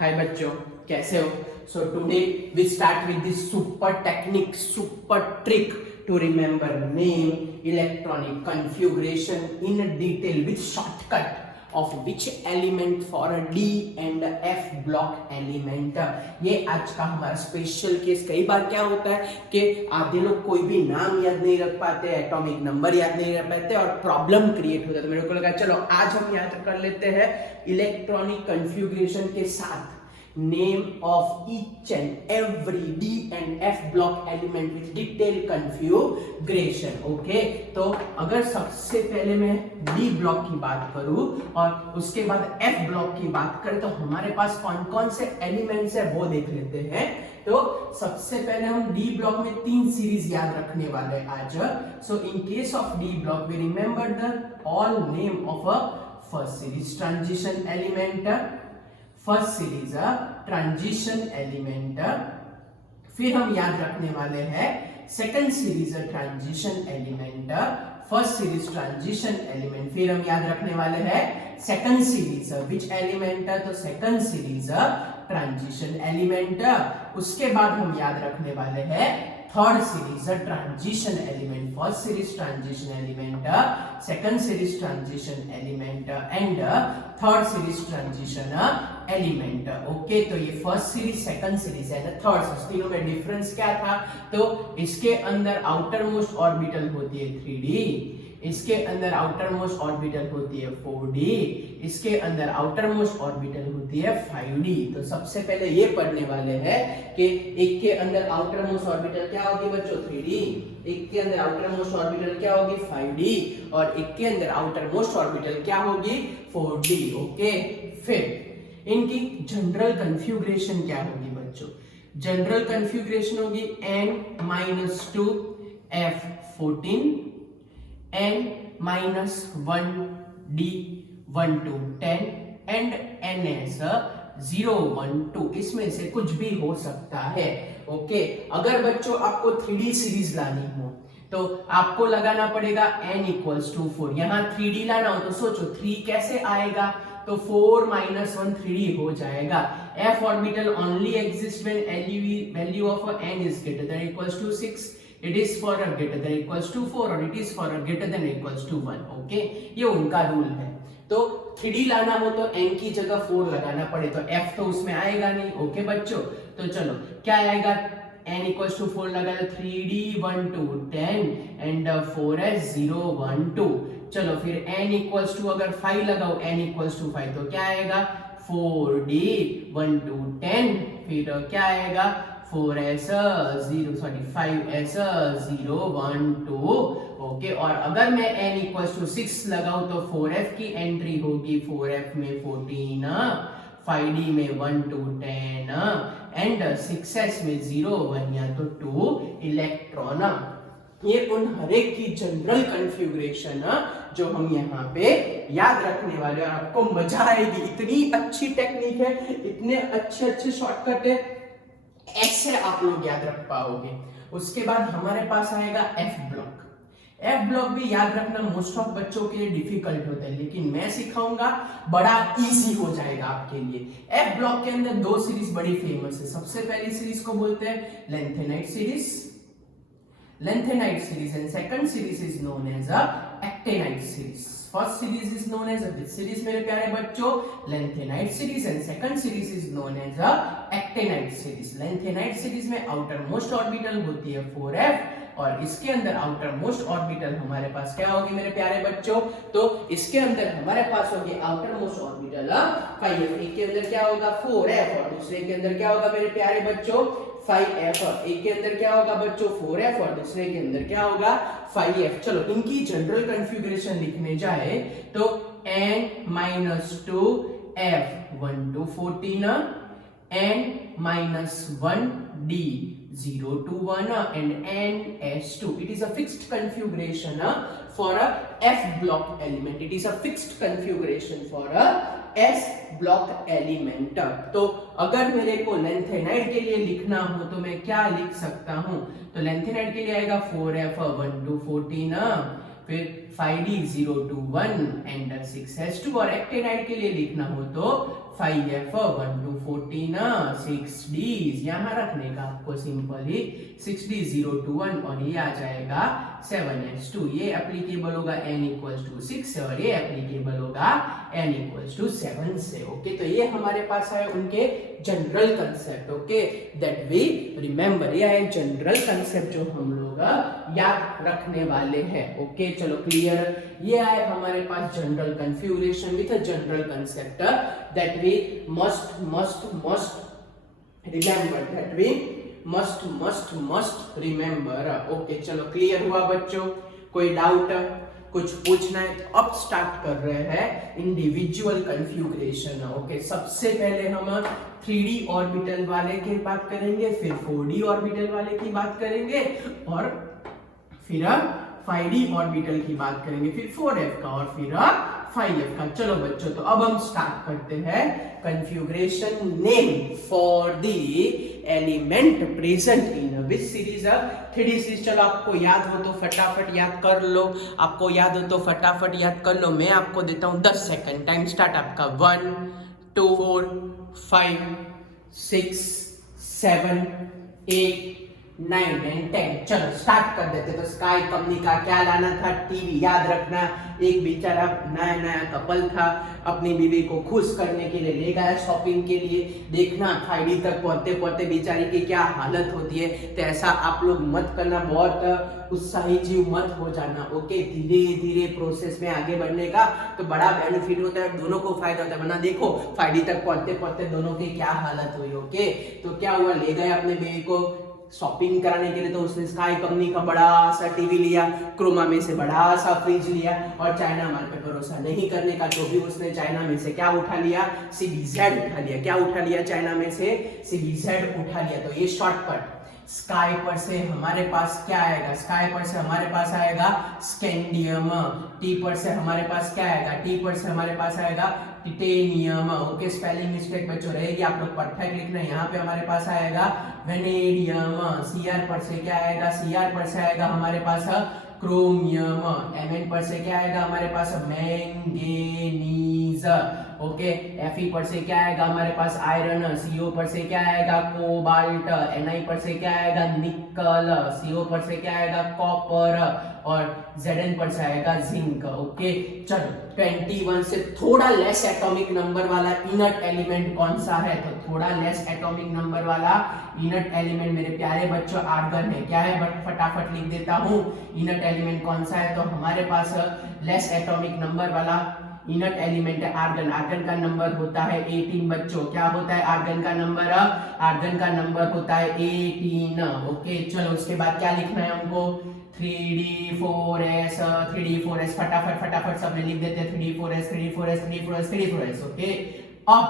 हाय बच्चों, कैसे हो? So today we start with this super technique, super trick to remember name, electronic configuration in detail with shortcut of which element for a D and F block element। ये आज का हमारा special case. कई बार क्या होता है कि आधे लोग कोई भी नाम याद नहीं रख पाते, एटॉमिक नंबर याद नहीं रख पाते और प्रॉब्लम क्रिएट होता है। तो मेरे को लगा चलो आज हम याद कर लेते हैं इलेक्ट्रॉनिक कन्फ्यूग्रेशन के साथ name of each and every D and F block element with detailed configuration। Okay, तो अगर सबसे पहले मैं D ब्लॉक की बात करूं और उसके बाद F ब्लॉक की बात करें तो हमारे पास कौन कौन से एलिमेंट्स है वो देख लेते हैं। तो सबसे पहले हम D ब्लॉक में 3 सीरीज याद रखने वाले हैं आज। So in case of D block we remember the all name of a first series transition element, first series transition element. फिर हम याद रखने वाले हैं second series transition element, first series transition element. फिर हम याद रखने वाले हैं सेकंड सीरीज विच एलिमेंट, तो सेकंड सीरीज ट्रांजिशन एलिमेंट। उसके बाद हम याद रखने वाले हैं third series transition element, first series transition element, second series transition element and third series transition element. Okay, तो ये first series, second series and third series, तीनों में डिफरेंस क्या था? तो इसके अंदर आउटर मोस्ट ऑर्बिटल होती है 3D, इसके अंदर आउटर मोस्ट ऑर्बिटल होती है 4D, इसके अंदर आउटर मोस्ट ऑर्बिटल होती है 5D। तो सबसे पहले ये पढ़ने वाले हैं कि एक के अंदर आउटर मोस्ट ऑर्बिटल क्या होगी बच्चों? 3D, एक के अंदर आउटर मोस्ट ऑर्बिटल क्या होगी? 5D, और एक के अंदर आउटर मोस्ट ऑर्बिटल क्या होगी? 4D। ओके, फिर इनकी जनरल कन्फ्यूग्रेशन क्या होगी बच्चों? जनरल कन्फ्यूग्रेशन होगी n-2 F14 n-1 D12 10 and ns012। इसमें से कुछ भी हो सकता है। ओके, अगर बच्चों आपको 3D सीरीज लानी हो तो आपको लगाना पड़ेगा n=4। यहाँ 3D लाना हो तो सोचो 3 कैसे आएगा? तो 4 - 1 3D हो जाएगा। F orbital only exists when value of n is greater than or equals to 6, it is for a greater than or equals to 4 और it is for a greater than or equals to 1। Okay, ये उनका rule है। तो 3D लाना हो तो n की जगह 4 लगाना पड़े, तो F तो उसमें आएगा नहीं। ओके बच्चों, तो चलो क्या आएगा? n=4 लगा तो 3D12 10 एंड 4s012। चलो फिर n= अगर 5 लगाओ n=5 तो क्या आएगा? 4D12 10, फिर क्या आएगा? 5s012। ओके, और अगर मैं n=6 लगाऊं तो 4f की एंट्री होगी, 4f में 14, 5d में 1 to 10 एंड 6s में 0 1 या तो 2 इलेक्ट्रॉन। ये उन हर एक की जनरल कन्फ्यूग्रेशन जो हम यहाँ पे याद रखने वाले, और आपको मजा आएगी। इतनी अच्छी टेक्निक है, इतने अच्छे शॉर्टकट है, ऐसे आप लोग याद रख पाओगे। उसके बाद हमारे पास आएगा एफ ब्लॉक। एफ ब्लॉक भी याद रखना मोस्ट ऑफ बच्चों के लिए डिफिकल्ट होता है, लेकिन मैं सिखाऊंगा बड़ा इजी हो जाएगा आपके लिए। एफ ब्लॉक के अंदर 2 सीरीज बड़ी फेमस है। सबसे पहली सीरीज को बोलते हैं lanthanide series, lengthenite series, and second series is known as a actinide series। first series is known as a which series मेरे प्यारे बच्चों? lengthenite series, and second series is known as a actinide series। lengthenite series में outer most orbital होती है 4f और इसके अंदर outer most orbital हमारे पास क्या होगी मेरे प्यारे बच्चों? तो इसके अंदर हमारे पास होगी outer most orbital 5f। एक के अंदर क्या होगा? 4f, और दूसरे के अंदर क्या होगा मेरे प्यारे बच्चों? 5f। एक के अंदर क्या होगा बच्चों? 4f, और दूसरे के अंदर क्या होगा? 5f। चलो इनकी जनरल कन्फ्यूग्रेशन लिखने जाए तो n-2 F1 to 14 n-1 D0 to 1 and ns2। It is a fixed configuration for a F block element। It is a fixed configuration for a S block element। तो अगर मेरे को lanthanide के लिए लिखना हो तो मैं क्या लिख सकता हूं? तो लेंथेनाइट के लिए आएगा 4f1 to 14, फिर 5d 0 to 1 एंड 6s2। और एक्टिनाइट के लिए लिखना हो तो 5F 1 to 14 6Ds यहाँ रखने का आपको सिंपली 6D 0 to 1 और ये आ जाएगा 7S2 ये एप्लीकेबल होगा n इक्वल्स टू 6 और ये एप्लीकेबल होगा n इक्वल्स टू 7 से। ओके तो ये हमारे पास है उनके general concept. Okay that we remember, ये है जनरल कंसेप्ट जो हम लोग याद रखने वाले हैं। ओके चलो क्लियर, ये आए हमारे पास general configuration with a general concept that we must remember, that we must remember. Okay चलो क्लियर हुआ बच्चों, कोई डाउट कुछ पूछना है तो अब स्टार्ट कर रहे हैं इंडिविजुअल कन्फिगरेशन। ओके सबसे पहले हम 3D ऑर्बिटल वाले की बात करेंगे, फिर 4D ऑर्बिटल वाले की बात करेंगे और फिर 5D ऑर्बिटल की बात करेंगे, फिर 4F का और फिर 5F का। चलो बच्चों तो अब हम स्टार्ट करते हैं configuration name for the element present in which series 3D series. चलो आपको याद हो तो फटाफट याद कर लो, आपको याद हो तो फटाफट याद कर लो। मैं आपको देता हूं 10 सेकंड, टाइम स्टार्ट आपका 1 2 4 5 6 7 8 9 एंड 10। चलो स्टार्ट कर देते। तो स्काई कंपनी का क्या लाना था, टीवी। याद रखना एक बेचारा नया कपल था, अपनी बीवी को खुश करने के लिए ले गया शॉपिंग के लिए। देखना 5D तक पहुंचते पहुंचते बेचारी की क्या हालत होती है। तो ऐसा आप लोग मत करना, बहुत उत्साही जीव मत हो जाना। ओके धीरे धीरे प्रोसेस में आगे बढ़ने का तो बड़ा बेनिफिट होता है, दोनों को फायदा होता है। वरना देखो 5D तक पहुंचते पहुंचते दोनों की क्या हालत हुई। ओके तो क्या हुआ, ले गए अपने बीवी को शॉपिंग कराने के लिए। तो उसने स्काई कंपनी का बड़ा सा टीवी लिया, क्रोमा में से बड़ा सा फ्रिज लिया और चाइना माल पे भरोसा नहीं करने का। जो भी उसने चाइना में से क्या उठा लिया, CBZ उठा लिया। क्या उठा लिया चाइना में से, CBZ उठा लिया। तो ये शॉर्टकट स्काई पर से हमारे पास क्या आएगा, स्काई पर से हमारे पास आएगा स्कैंडियम। टी पर से हमारे पास क्या आएगा, टी पर से हमारे पास आएगा टिटेनियम। ओके स्पेलिंग मिस्टेक बच्चों रहेगी, आप लोग परफेक्ट लिखना है। यहाँ पे हमारे पास आएगा वेनेडियम। सीआर पर से क्या आएगा, सीआर पर से आएगा हमारे पास क्रोमियम। Mn पर से क्या आएगा हमारे पास मैंगनीज। ओके Fe पर से क्या आएगा हमारे पास आयरन। Co पर से क्या आएगा कोबाल्ट। Ni पर से क्या आएगा निकल। Co पर से क्या आएगा कॉपर और Zn पर से आएगा जिंक। ओके चलो 21 से थोड़ा लेस एटॉमिक नंबर वाला इनर्ट एलिमेंट कौन सा है, तो थोड़ा लेस एटॉमिक नंबर वाला इनर्ट एलिमेंट मेरे प्यारे बच्चों आर्गन है। क्या है बट फटाफट लिख देता हूं, इनर्ट एलिमेंट कौन सा है, तो हमारे पास लेस एटॉमिक नंबर वाला इनर्ट एलिमेंट है आर्गन। आर्गन का नंबर होता है 18 बच्चों। क्या होता है आर्गन का नंबर, आर्गन का नंबर होता है 18। ओके चलो उसके बाद क्या लिखना है हमको, 3D4S 3D4S फटाफट सबने लिख देते हैं 3D4S। ओके अब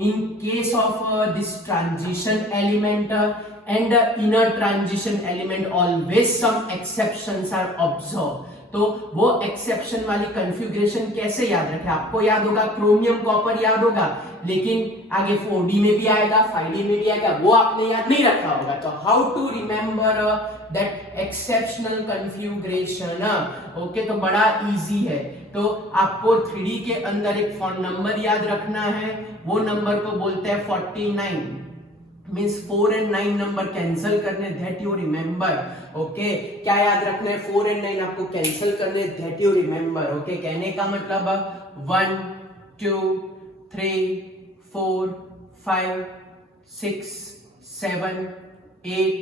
in case of this transition element and inner transition element always some exceptions are observed। तो वो एक्सेप्शन वाली कन्फिगरेशन कैसे याद रखें, आपको याद होगा क्रोमियम कॉपर याद होगा, लेकिन आगे 4D में भी आएगा 5D में भी आएगा, वो आपने याद नहीं रखा होगा। तो how to remember that exceptional configuration. Okay तो बड़ा इजी है। तो आपको 3D के अंदर एक फोन नंबर याद रखना है, वो नंबर को बोलते हैं 49। मींस 4 and 9 नंबर कैंसिल करने, दैट यू रिमेंबर। ओके क्या याद रखना है, 4 and 9 आपको कैंसिल करने, दैट यू रिमेंबर। ओके कहने का मतलब 1 2 3 4 5 6 7 8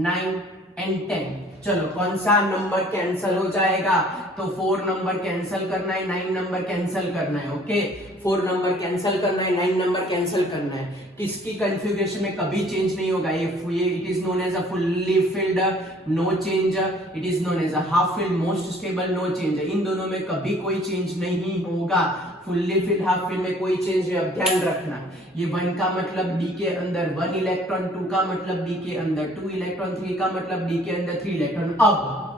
9 and 10। चलो कौन सा नंबर कैंसिल हो जाएगा, तो 4 नंबर कैंसिल करना है, 9 नंबर कैंसिल करना है। ओके 4 नंबर कैंसिल करना है, 9 नंबर कैंसिल करना है। किसकी कन्फिगरेशन में कभी चेंज नहीं होगा, ये it is known as a fully filled no change, it is known as a half filled most stable no change. इन दोनों में कभी कोई चेंज नहीं होगा। फुल्ली फिल्ड हाफ फिल्ड में कोई चेंज है, अब ध्यान रखना। ये 1 का मतलब D के अंदर 1 इलेक्ट्रॉन, 2 का मतलब D के अंदर 2 इलेक्ट्रॉन, 3 का मतलब D के अंदर 3 इलेक्ट्रॉन। अब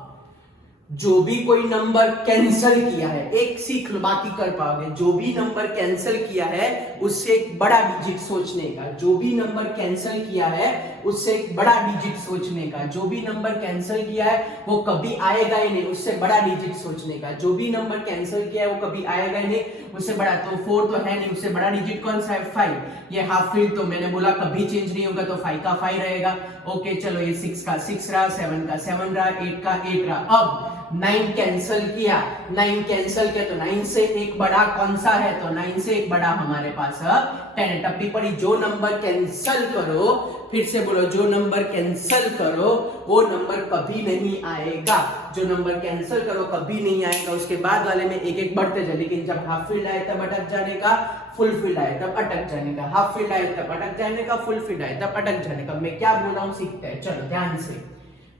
जो भी कोई नंबर कैंसिल किया है, एक सीख लो बाकी कर पाओगे, जो भी नंबर कैंसिल किया है उससे एक बड़ा डिजिट सोचने का, जो भी नंबर कैंसिल किया है उससे एक बड़ा डिजिट सोचने का, जो भी नंबर कैंसिल किया है वो कभी आएगा ही नहीं, उससे बड़ा डिजिट सोचने का, जो भी नंबर कैंसिल किया है वो कभी आएगा ही नहीं, उससे बड़ा, तो 4 तो है नहीं, उससे बड़ा डिजिट कौन सा है 5। ये हाफ फील्ड तो मैंने बोला कभी चेंज नहीं होगा, तो 5 का 5 रहेगा। ओके चलो, ये 6 का 6 रहा, 7 का 7 रहा, 8 का 8 रहा। अब 9 कैंसिल किया, 9 कैंसिल किया तो 9 से एक बड़ा कौन सा है, तो 9 से एक बड़ा हमारे पास 10 है। टप्पी पड़ी, जो नंबर कैंसिल करो, फिर से बोलो, जो नंबर कैंसिल करो वो नंबर कभी नहीं आएगा। जो नंबर कैंसिल करो कभी नहीं आएगा। उसके बाद वाले में एक एक बढ़ते जाए, लेकिन जब हाफ फील्ड आए तब अटक जाने का, फुल फील्ड आए तब अटक जाने का, हाफ फील्ड आए तब अटक जाने का, फुल फील्ड आए तब अटक जाने का। मैं क्या बोल रहा हूं सीखते हैं, चलो ध्यान से।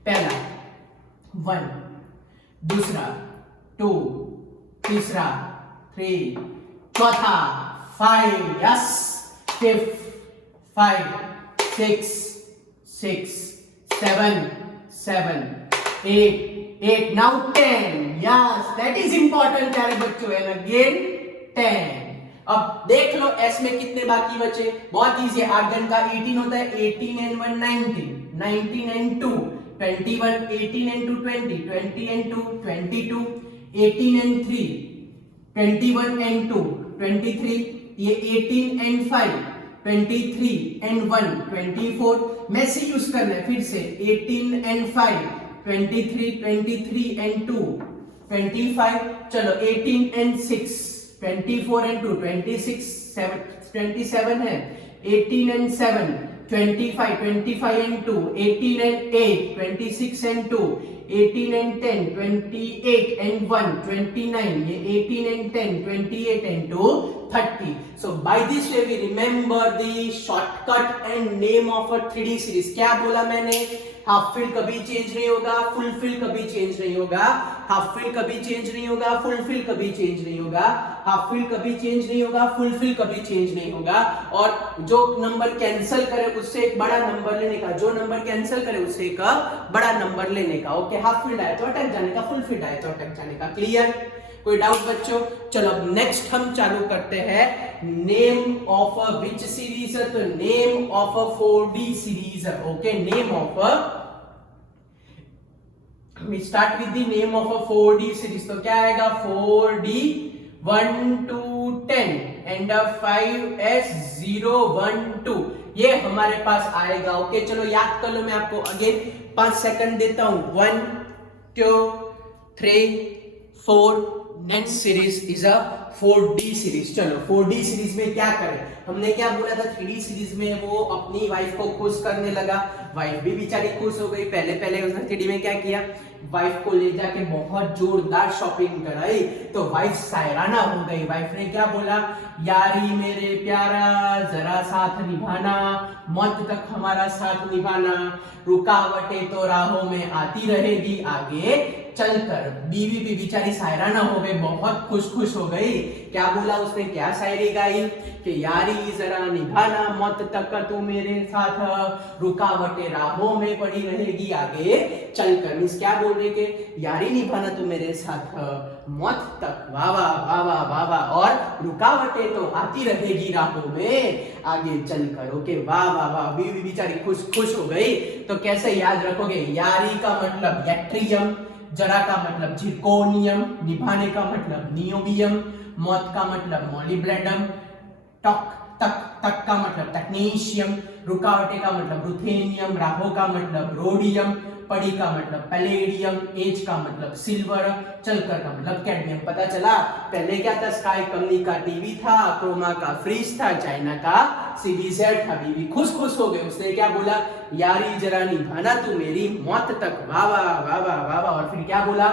पहला 1, दूसरा 2, तीसरा 3, चौथा 5, yes, 5, 6, 7, 8, now 10, yes, that is important प्यारे बच्चों, and again 10। अब देख लो एस में कितने बाकी बचे, बहुत इजी है। आर्गन का 18 होता है, 18 and 1 19, 19 and 2 21, 18 and 2 20, 20 and 2 22, 18 and 3 21 and 2 23, ये 18 and 5 23 and 1 24, मैसे यूज करना है फिर से। 18 and 5 23, 23 and 2 25, चलो 18 and 6 24 and 2 26, 27 है, 18 and 7 25, 25 and 2 18 and 8 26 and 2 18 and 10 28 and 1 29, ये 18 and 10 28 and 2 30। So by this way we remember the shortcut and name of a 3D series। क्या बोला मैंने, हाफ फील्ड कभी चेंज नहीं होगा, फुल फील्ड कभी चेंज नहीं होगा, हाफ फील्ड कभी चेंज नहीं होगा, फुल फील्ड कभी चेंज नहीं होगा, हाफ फील्ड कभी चेंज नहीं होगा, फुल फील्ड कभी चेंज नहीं होगा। और जो नंबर कैंसिल करे उससे एक बड़ा नंबर लेने का, जो नंबर कैंसिल करे उससे एक बड़ा नंबर लेने का। ओके, हाफ फील्ड आए तो अटक जाने का, फुल फील्ड आए तो अटक जाने का। क्लियर? कोई डाउट बच्चों? चलो अब नेक्स्ट हम चालू करते हैं name of a which series, तो name of a 4D series. Okay, name of a, we start with the name of a 4D series। तो क्या आएगा, 4D 1 to 10 and 5S012, ये हमारे पास आएगा। ओके चलो याद कर लो, मैं आपको अगेन 5 सेकंड देता हूं। 1 2 3 4, next series is a 4D series. चलो 4D सीरीज में क्या करें, हमने क्या बोला था, 3D सीरीज में वो अपनी वाइफ को खुश करने लगा, वाइफ भी बेचारी खुश हो गई। पहले पहले उसने 3D में क्या किया, वाइफ को ले जाके बहुत जोरदार शॉपिंग कराई, तो वाइफ सायराना हो गई। वाइफ ने क्या बोला, यारी मेरे प्यारा जरा साथ निभाना, मौत तक हमारा साथ निभाना, रुकावटें तो राहों में आती रहेगी आगे चलकर। बीवी भी बेचारी सायराना हो गई, बहुत खुश हो गई। क्या बोला उसने, क्या शायरी गाई कि यारी जरा निभाना, मौत तक तू मेरे साथ, रुकावटें राहों में पड़ी रहेगी आगे चलकर। मींस क्या बोल रहे कि यारी निभाना तू मेरे साथ मौत तक, वाह वाह वाह वाह वाह वाह, और रुकावटें तो आती रहेगी राहों में आगे चलकर। ओके, वाह वाह वाह, बीवी बेचारी खुश हो गई। तो कैसे याद रखोगे, यारी का मतलब यट्रियम, जरा का मतलब जिरकोनियम, निभाने का मतलब नियोबियम, मौत का मतलब मोलिब्लेडम, तक का मतलब टेक्नीशियम, रुकावटें का मतलब रुथेनियम, राहों का मतलब रोडियम, पड़ी का मतलब पैलेडियम, एज का मतलब सिल्वर, चलकर का मतलब कैडमियम। पता चला पहले क्या था, स्काई कंपनी का टीवी था, क्रोमा का फ्रिज था, चाइना का सीरीज था। बीवी खुश हो गई, उसने क्या बोला, यारी जरा निभाना तू मेरी मौत तक, वाह वाह वाह वाह वाह वाह। और फिर क्या बोला,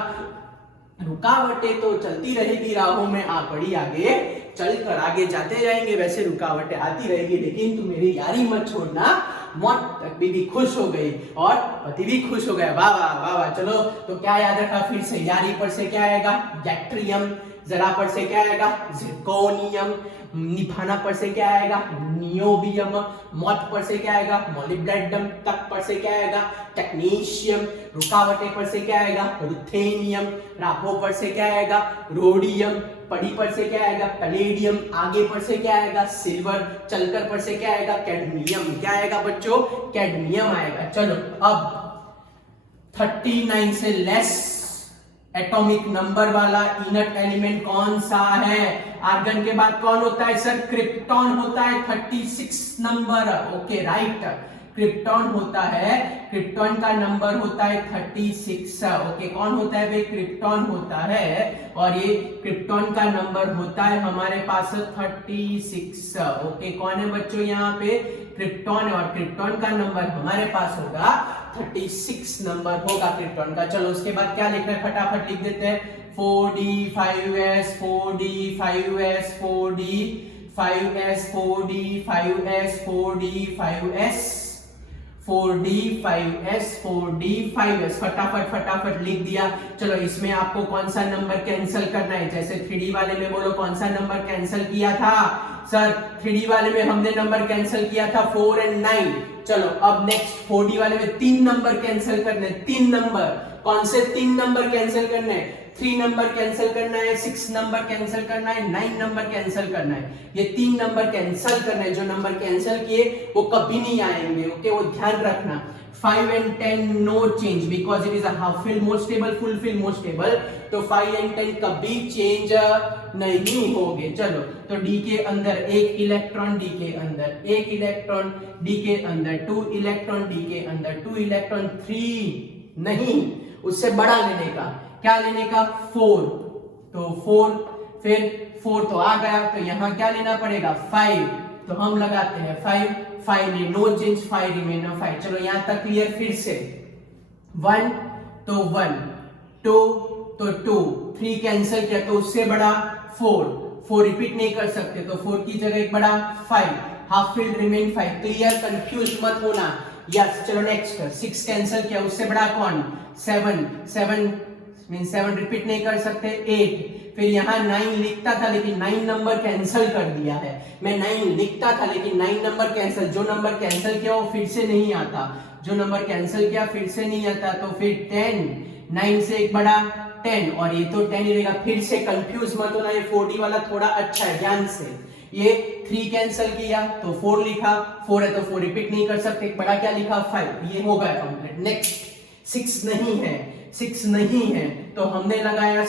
रुकावटें तो चलती रहेगी राहों में आ पड़ी आगे चलकर, आगे जाते जाएंगे वैसे रुकावटें आती रहेगी, लेकिन तू मेरी यारी मत छोड़ना मौत तक। बीवी खुश हो गई और पति भी खुश हो गया, वाह वाह वाह वाह। चलो तो क्या याद रखा फिर से, यारी पर से क्या आएगा, यट्रियम, जरा पर से क्या आएगा, जिरकोनियम, निभाना पर से क्या आएगा, नियोबियम, मौत पर से क्या आएगा, मोलिब्लेडम, तक पर से क्या आएगा, टेक्नीशियम, रुकावटें पर से क्या आएगा, रुथेनियम, राहों पर से क्या आएगा, रोडियम, पड़ी पर से क्या आएगा, पैलेडियम, आगे पर से क्या आएगा, सिल्वर, चलकर पर से क्या आएगा, कैडमियम। क्या आएगा बच्चों, कैडमियम आएगा। चलो अब 39 से लेस एटॉमिक नंबर वाला इनर्ट एलिमेंट कौन सा है? आर्गन के बाद कौन होता है सर? क्रिप्टॉन होता है 36 नंबर। ओके राइट, क्रिप्टॉन होता है, क्रिप्टॉन का नंबर होता है 36। ओके कौन होता है भाई? क्रिप्टॉन होता है, और ये क्रिप्टॉन का नंबर होता है हमारे पास 36। ओके कौन है बच्चों यहाँ पे? क्रिप्टॉन, और क्रिप्टॉन का नंबर हमारे पास होगा 36 नंबर होगा क्रिप्टॉन का। चलो उसके बाद क्या लिख रहे हैं फटाफट लिख देते हैं। 4d 5s 4d 5s 4d 5s 4d 5s 4d 5s 4d 5s 4d 5s फटाफट फटाफट लिख दिया। चलो इसमें आपको कौन सा नंबर कैंसिल करना है? जैसे 3D वाले में बोलो कौन सा नंबर कैंसिल किया था सर? 3D वाले में हमने नंबर कैंसिल किया था 4 और 9। चलो अब नेक्स्ट 4D वाले में 3 नंबर कैंसिल करने, 3 नंबर। कौन से 3 नंबर कैंसिल करने? 3 नंबर कैंसिल करना है, 6 नंबर कैंसिल करना है, 9 नंबर कैंसिल करना है। ये 3 नंबर कैंसिल करना है। जो नंबर कैंसिल किए वो कभी नहीं आएंगे। ओके वो ध्यान रखना। 5 and 10 no change because it is a half filled more stable, full filled more stable। तो 5 and 10 कभी चेंज नहीं होंगे। चलो तो डी के अंदर एक इलेक्ट्रॉन, डी के अंदर एक इलेक्ट्रॉन, डी के अंदर 2 इलेक्ट्रॉन, डी के अंदर 2 इलेक्ट्रॉन, 3 नहीं, उससे बड़ा लेने का। क्या लेने का? 4। तो 4, फिर 4 तो आ गया, तो यहां क्या लेना पड़ेगा? 5। तो हम लगाते हैं 5 ने नो चेंज, 5 रिमेन 5। चलो यहां तक क्लियर। फिर से 1 तो 1, 2 तो 2, 3 कैंसिल किया तो उससे बड़ा 4 रिपीट नहीं कर सकते, तो 4 की जगह एक बड़ा 5, half field remain 5। Clear? Confuse मत होना। यस चलो नेक्स्ट 6 कैंसिल किया, उससे बड़ा कौन? 7 मीन 7 रिपीट नहीं कर सकते, 8। फिर यहाँ 9 लिखता था लेकिन 9 नंबर कैंसिल कर दिया है। मैं 9 लिखता था लेकिन 9 नंबर कैंसिल, जो नंबर कैंसिल किया वो फिर से नहीं आता, जो नंबर कैंसिल किया फिर से नहीं आता। तो फिर 10, 9 से एक बड़ा 10, और ये तो 10 ही रहेगा। फिर से कंफ्यूज मत होना, ये 4D वाला थोड़ा अच्छा है, ध्यान से। ये 3 कैंसिल किया तो 4 लिखा, 4 है तो 4 रिपीट नहीं कर सकते, एक बड़ा क्या लिखा? 5। ये हो गया कंप्लीट। नेक्स्ट 6 नहीं है, 6 नहीं है तो हमने लगाया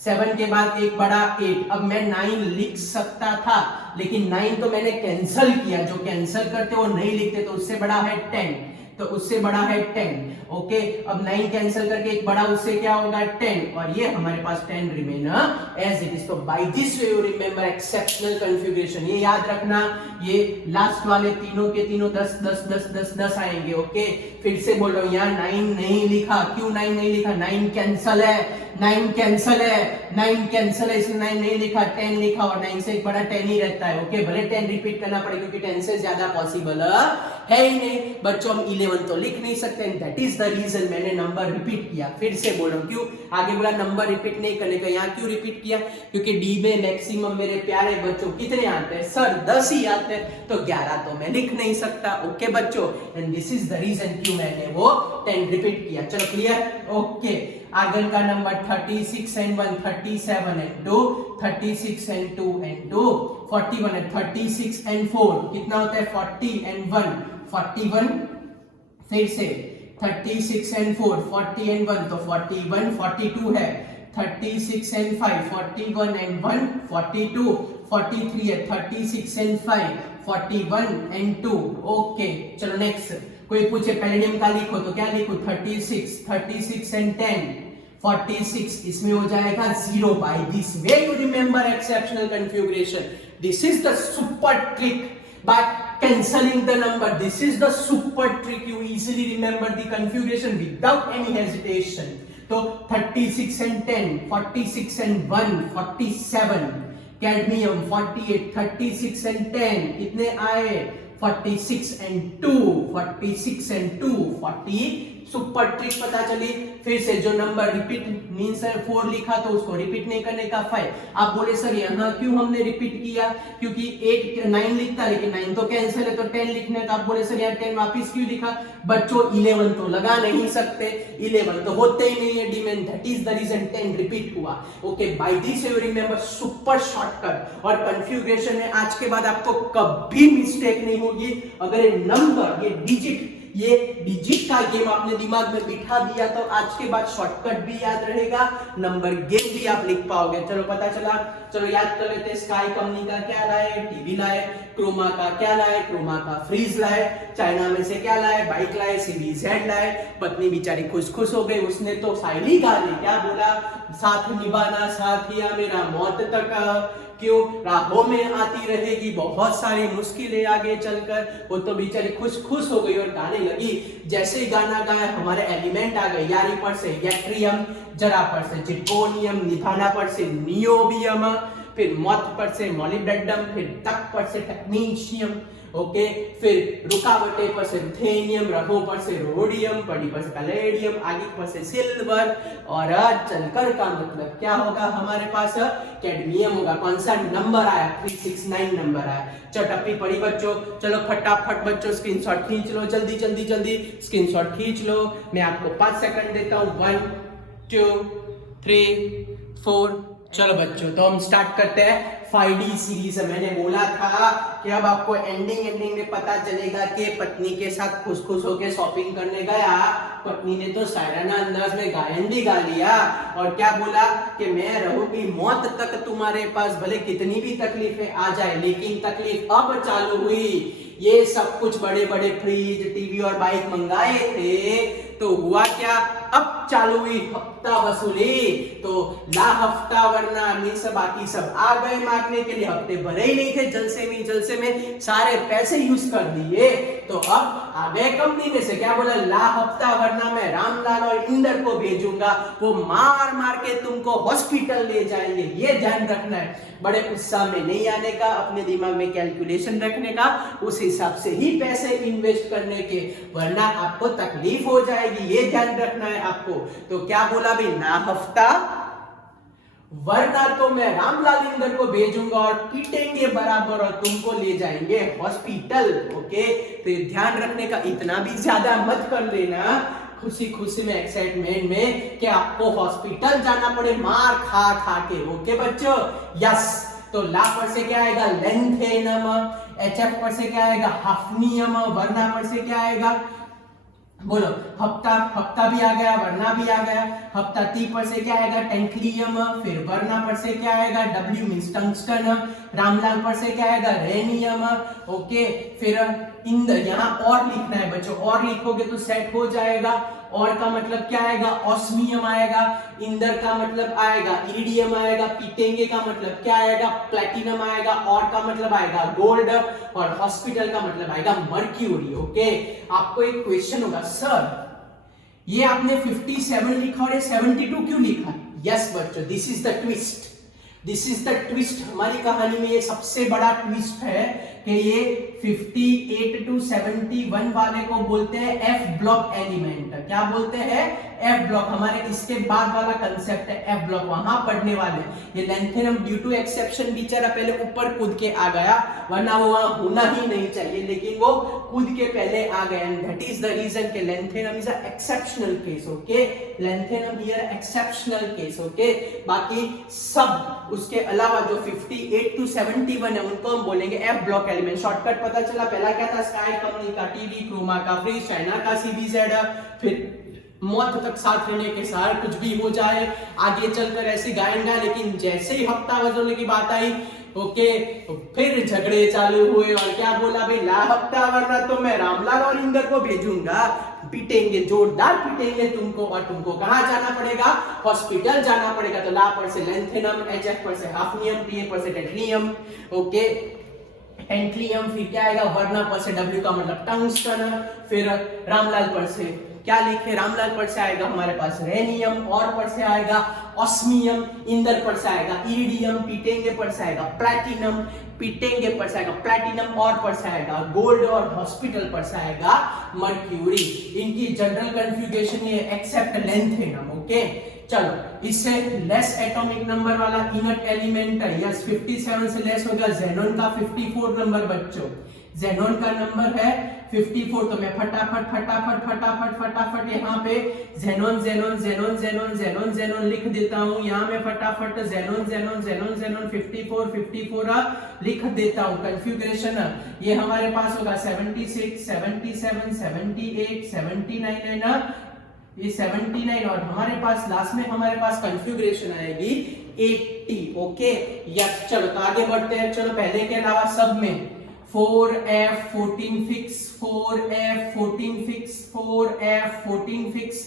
7 के बाद एक बड़ा 8। अब मैं 9 लिख सकता था लेकिन 9 तो मैंने कैंसिल किया, जो कैंसिल करते वो नहीं लिखते, तो उससे बड़ा है 10, तो उससे बड़ा है 10। ओके अब 9 कैंसिल करके एक बड़ा उससे क्या होगा? 10, और ये हमारे पास 10 रिमेन एज इट इज। तो by this way you remember exceptional configuration. ये याद रखना, ये लास्ट वाले तीनों के तीनों 10 10 10 10 10 आएंगे। ओके फिर से बोल रहा हूं, यहाँ 9 नहीं लिखा। क्यों 9 नहीं लिखा? 9 कैंसिल है, 9 कैंसिल है, 9 कैंसिल है, इसलिए 9 नहीं लिखा, 10 लिखा, और 9 से एक बड़ा 10 ही रहता है। ओके भले 10 रिपीट करना पड़े क्योंकि 10 से ज्यादा पॉसिबल है ही नहीं। बच्चों हम 11 तो लिख नहीं सकते, दैट इज द रीजन मैंने नंबर रिपीट किया। फिर से बोल रहा हूं, क्यों आगे बोला नंबर रिपीट नहीं करने का, यहाँ क्यों रिपीट किया? क्योंकि डी में मैक्सिमम मेरे प्यारे बच्चों कितने आते हैं सर? 10 ही आते हैं, तो 11 तो मैं लिख नहीं सकता। ओके बच्चों, and this is the reason क्यों मैंने वो 10 रिपीट किया। चलो क्लियर? ओके आर्गन का number 36 and 1 37 and 2 36 and 2 and 2 41 है। 36 and 4 कितना होता है? 40 and 1 41। फिर से 36 and 4 40 and 1 तो 41 42 है। 36 and 5 41 and 1 42 43 है। 36 and 5 41 and 2। ओके चलो नेक्स्ट। कोई पूछे पैलेडियम का लिखो तो क्या लिखो? 36 and 10 46, इसमें हो जाएगा 0। By this way you remember exceptional configuration. This is the super trick by cancelling the number. This is the super trick. You easily remember the configuration without any hesitation. तो 36 and 10 46 and 1 47, cadmium 48 36 and 10 कितने आए? 46 and 2 46 and 2 40। Super trick पता चली। फिर से जो number repeat means 4 लिखा तो उसको रिपीट नहीं करने का 5। आप बोले सर यहाँ क्यों हमने रिपीट किया? क्योंकि 8 9 लिखता लेकिन 9 तो कैंसिल है, तो 10 लिखने का। आप बोले सर यहाँ 10 वापस क्यों लिखा? बच्चों 11 तो लगा नहीं सकते, 11 तो होते ही नहीं है डी में, that is the reason 10 repeat हुआ। Okay by this you remember super shortcut. और कॉन्फ़िगरेशन में आज के बाद आपको कभी मिस्टेक नहीं होगी। अगर ये नंबर ये डिजिट ये डिजिट का गेम आपने दिमाग में बिठा दिया तो आज के बाद शॉर्टकट भी याद रहेगा, नंबर गेम भी आप लिख पाओगे। चलो पता चला, चलो याद कर लेते हैं। स्काई कंपनी का क्या लाए, टीवी लाए। क्रोमा का क्या लाए, क्रोमा का फ्रीज लाए। चाइना में से क्या लाए, बाइक लाए, CVZ लाए। पत्नी बेचारी खुश हो गई, उसने तो शायरी गा ली, क्या बोला, साथ निभाना साथिया मेरा मौत तक, क्यों राहों में आती रहेगी बहुत सारी मुश्किलें आगे चलकर। वो तो बेचारी खुश हो गई और गाने लगी। जैसे ही गाना गाया हमारे एलिमेंट आ गए, यारी पर से यट्रियम, जरा पर से जिर्कोनियम, निभाना पर से नियोबियम, फिर मौत पर से मोलिब्डेनम, फिर तक पर से टेक्नीशियम, ओके, फिर रुकावटें पर से रुथेनियम, रहों पर से रोडियम, पड़ी पर से पैलेडियम, आगे पर से सिल्वर, और चलकर का मतलब क्या होगा हमारे पास, कैडमियम होगा। कौन सा नंबर आया, 369 नंबर आया। चटप्पी पड़ी बच्चों, चलो फटाफट बच्चों स्क्रीनशॉट खींच लो, जल्दी जल्दी जल्दी स्क्रीनशॉट खींच लो। मैं आपको 5 सेकंड देता हूँ। 1 2 3 4। चलो बच्चों, तो हम स्टार्ट करते हैं 5D सीरीज। मैंने बोला था कि अब आपको एंडिंग में पता चलेगा कि पत्नी के साथ खुश होके शॉपिंग करने गया, पत्नी ने तो शायराना अंदाज में गायन भी गा लिया और क्या बोला कि मैं रहूंगी मौत तक तुम्हारे पास, भले कितनी भी तकलीफें आ जाए, लेकिन तकलीफ अब चालू हुई। ये सब कुछ बड़े बड़े फ्रिज, टीवी और बाइक मंगाए थे, तो हुआ क्या, अब चालू हुई हफ्ता वसूली। तो ला हफ्ता वरना मीन्स बाकी सब आ गए मांगने के लिए, हफ्ते भरे ही नहीं थे, जलसे में सारे पैसे यूज कर दिए। तो अब आ गए कंपनी में से, क्या बोला, ला हफ्ता वरना मैं रामलाल और इंदर को भेजूंगा, वो मार के तुमको हॉस्पिटल ले जाएंगे। ये ध्यान रखना है, बड़े उत्साह में नहीं आने का, अपने दिमाग में कैलकुलेशन रखने का, उस हिसाब से ही पैसे इन्वेस्ट करने के, वरना आपको तकलीफ हो जाएगी, ये ध्यान रखना है आपको। तो क्या बोला भाई, ना हफ्ता वरना तो मैं रामलाल इंदर को भेजूंगा और पीटेंगे बराबर और तुमको ले जाएंगे हॉस्पिटल। ओके, तो ध्यान रखने का, इतना भी ज्यादा मत कर लेना खुशी में, एक्साइटमेंट में कि आपको हॉस्पिटल जाना पड़े मार खा के। ओके बच्चों, यस। तो ला पर से क्या आएगा, लेंथेनम। HF पर से क्या आएगा, हफनियम। वरना पर से क्या आएगा, बोलो, हफ्ता भी आ गया, वरना भी आ गया। हफ्ता टी पर से क्या आएगा, टेंक्लियम। फिर वरना पर से क्या आएगा, W मींस टंगस्टन। रामलाल पर से क्या आएगा, रेनियम। ओके, फिर इंदर, यहाँ और लिखना है बच्चों, और लिखोगे तो सेट हो जाएगा। और का मतलब क्या आएगा, ऑस्मियम आएगा। इंदर का मतलब आएगा इरिडियम आएगा। पीटेंगे का मतलब क्या आएगा, प्लैटिनम आएगा। और का मतलब आएगा गोल्ड, और हॉस्पिटल का मतलब आएगा मर्क्यूरी। ओके, आपको एक क्वेश्चन होगा, सर ये आपने 57 लिखा और ये 72 क्यों लिखा? यस बच्चों, this is the twist, this is the twist. हमारी कहानी में ये सबसे बड़ा ट्विस्ट है कि ये 58 to 71 वाले को बोलते हैं F ब्लॉक एलिमेंट। क्या बोलते हैं, F ब्लॉक। हमारे इसके बाद वाला कंसेप्ट है F ब्लॉक, वहां पढ़ने वाले। ये लेंथेनम ड्यू टू एक्सेप्शन बेचारा पहले ऊपर कूद के आ गया, वरना वो वहां होना ही नहीं चाहिए, लेकिन वो कूद के पहले आ गया। And that is the reason के lanthanum is a exceptional case. Okay, lanthanum here exceptional case. Okay, बाकी सब उसके अलावा जो 58 to 71 है उनको हम बोलेंगे F ब्लॉक एलिमेंट। शॉर्टकट पता चला, पहला क्या था, स्काई कंपनी का टीवी, क्रोमा का फ्रिज, चाइना का CVZ, फिर मौत तक साथ रहने के साथ कुछ भी हो जाए, आगे चलकर ऐसे गाएंगा। लेकिन जैसे ही हफ्ता वसूलने की बात आई, ओके, तो फिर झगड़े चालू हुए और क्या बोला भाई, ला हफ्ता वरना तो मैं रामलाल और इंदर को भेजूंगा, पीटेंगे, जोरदार पीटेंगे तुमको, और तुमको कहां जाना पड़ेगा, हॉस्पिटल जाना पड़ेगा। तो ला पर से लेंथेनम, HF पर से हाफनियम, TA पर से टेट्रियम। ओके, टेंक्लियम, फिर क्या आएगा, वरना पर से W का मतलब टंगस्टन। फिर रामलाल पर से क्या लिखे, रामलाल पर से आएगा हमारे पास रेनियम, और पर से आएगा ऑस्मियम, इंदर पर से आएगा इरिडियम, पीटेंगे पर से आएगा प्लैटिनम, पीटेंगे पर से आएगा प्लैटिनम, और पर से आएगा गोल्ड, और हॉस्पिटल पर से आएगा मर्क्यूरी। इनकी जनरल कन्फ्यूगेशन ये एक्सेप्ट लेंथेनम। ओके, चलो इससे लेस एटॉमिक नंबर वाला इनर्ट एलिमेंट है, यस 57 से लेस होगा जेनॉन का 54 नंबर बच्चों। जेनॉन का नंबर है 54, तो मैं फटाफट फटाफट फटाफट फटाफट यहाँ पे xenon xenon xenon xenon xenon xenon लिख देता हूँ। यहाँ मैं फटाफट जेनॉन जेनॉन जेनॉन जेनॉन 54 54 लिख देता हूँ। कॉन्फ़िगरेशन ये हमारे पास होगा 76 77 78 79 है ना, ये 79 और हमारे पास लास्ट में हमारे पास कॉन्फ़िगरेशन आएगी 80। ओके यस, चलो तो आगे बढ़ते हैं। चलो पहले के अलावा सब में 4F14 fix 4F14 fix 4F14 fix